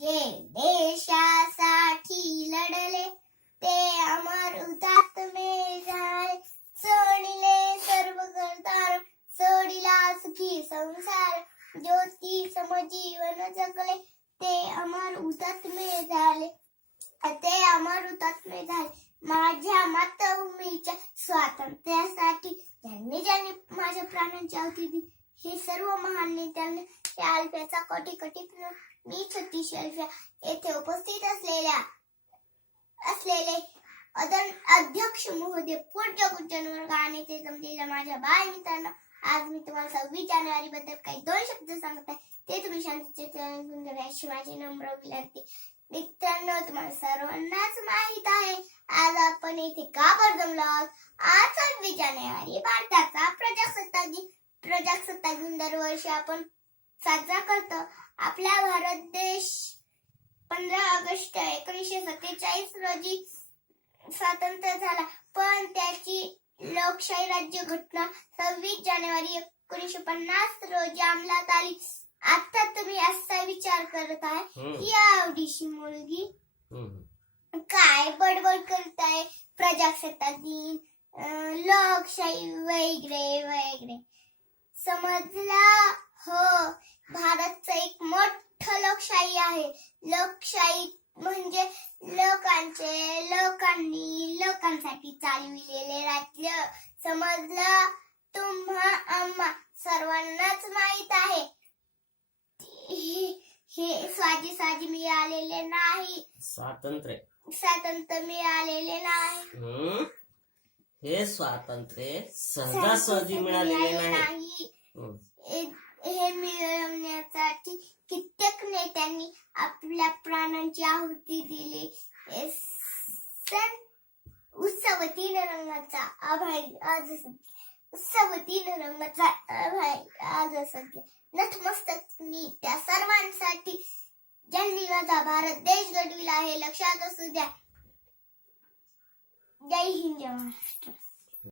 जे देशासाठी लढले ते अमर हुतात्मे झाले. सोडिले सर्व करतार, सोडिला सुखी संसार, ज्योती समजीवन जगले ते अमर हुतात्मे झाले. ते अमर हुतात्मे झाले माझ्या मातृभूमीच्या स्वातंत्र्यासाठी. ज्यांनी ज्यांनी माझ्या प्राणांची आहुती दिली हे सर्व महान नेत्यांना या अल्फ्याचा कोटी कोटी प्रणाम. मी छत्तीस अल्फ्या येथे उपस्थित असलेले अध्यक्ष महोदय, पूज्य गुरुजनवर्ग आणि ते जमलेल्या माझ्या बाळ मित्रांनो, आज मी तुम्हाला 26 जानेवारी बद्दल काही 2 शब्द सांगत आहे. ते तुम्ही शांततेने ऐकून घ्यावे अशी माझी नम्र विनंती. मित्रांनो, तुम्हाला सर्वांनाच माहित आहे आज आपण इथे का बरं जमलो आहोत. आज 26 जानेवारी भारताचा प्रजासत्ताक दिन दरवर्षी आपण साजरा करतो. आपला भारत देश 15 ऑगस्ट 1947 रोजी स्वातंत्र्य झाला, पण त्याची लोकशाही राज्य घटना 26 जानेवारी 1950 रोजी अंमलात आली. आता तुम्ही असा विचार करत आहे की एवढीशी मुलगी काय बडबड करत आहे, प्रजासत्ताक दिन, लोकशाही वगैरे वगैरे. समजला? हो, भारतचं एक मोठं लोकशाही आहे. लोकशाही म्हणजे लोकांसाठी चालविलेले राज्य. समजलं? तुम्हा आम्हा सर्वांनाच माहित आहे हे स्वाजी मिळालेले नाही, स्वातंत्र्य मिळालेले नाही. हे स्वातंत्र्य सहजासहजी मिळालेले नाही. हे मिळवण्यासाठी कित्येक नेत्यांनी आपल्या प्राणांची आहुती दिली. उत्सव 3 रंगाचा आभाळी आज असत नतमस्तकनी त्या सर्वांसाठी ज्यांनी माझा भारत देश घडविला हे लक्षात असू द्या. जय हिंद, जय महाराष्ट्र.